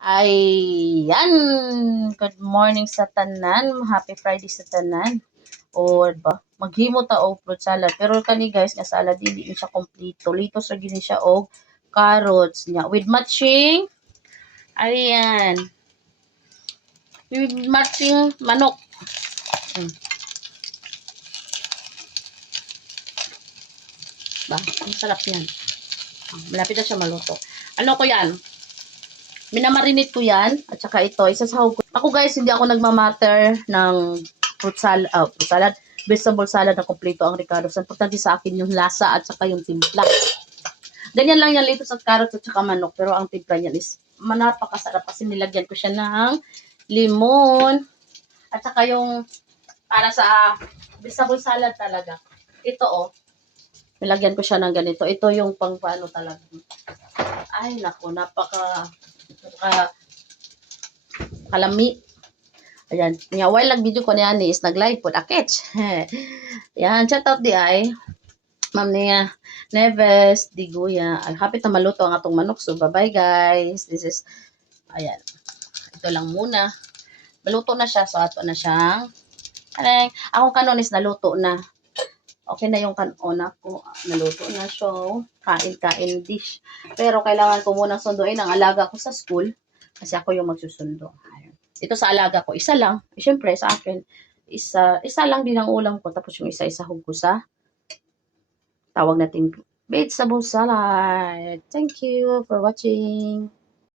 Ayan! Good morning sa tanan. Happy Friday sa tanan. O, ba? Maghimo ta og fruit salad. Pero kani guys, nga salad, hindi siya kompleto. Litos ra gini siya og carrots niya. With matching, ayan. With matching manok. Ba? Ang sarap yan. Malapit na siya maluto. Ano ko yan? Minamarinate ko yan. At saka ito, isasahog ko. Ako guys, hindi ako nagmamatter ng fruit salad, vegetable salad na kompleto ang ricados. Importante sa akin yung lasa at saka yung timpla. Ganyan lang yan lito sa carrots at saka manok. Pero ang timpla niyan is napakasarap kasi nilagyan ko siya ng limon. At saka yung para sa vegetable salad talaga. Ito nilagyan ko siya ng ganito. Ito yung pang paano talaga. Ay, nako, kalami. Ayan. Nga, while nag-video ko niyan is nag-live po. Akets. Ayan. Shout out di ay. Ma'am niya. Neves. Diguya. Hapit na maluto ang atong manok. So, bye-bye guys. This is, ayan. Ito lang muna. Maluto na siya. So, ato na siyang, akong kanon is naluto na. Okay na yung kanon ako. Naluto na siya. Kain dish. Pero kailangan ko munang sunduin ang alaga ko sa school. Kasi ako yung magsusundo. Ito sa alaga ko, isa lang. Siyempre, sa akin, isa lang din ang ulam ko. Tapos yung isa-isa ko sa tawag natin vegetable salad. Thank you for watching.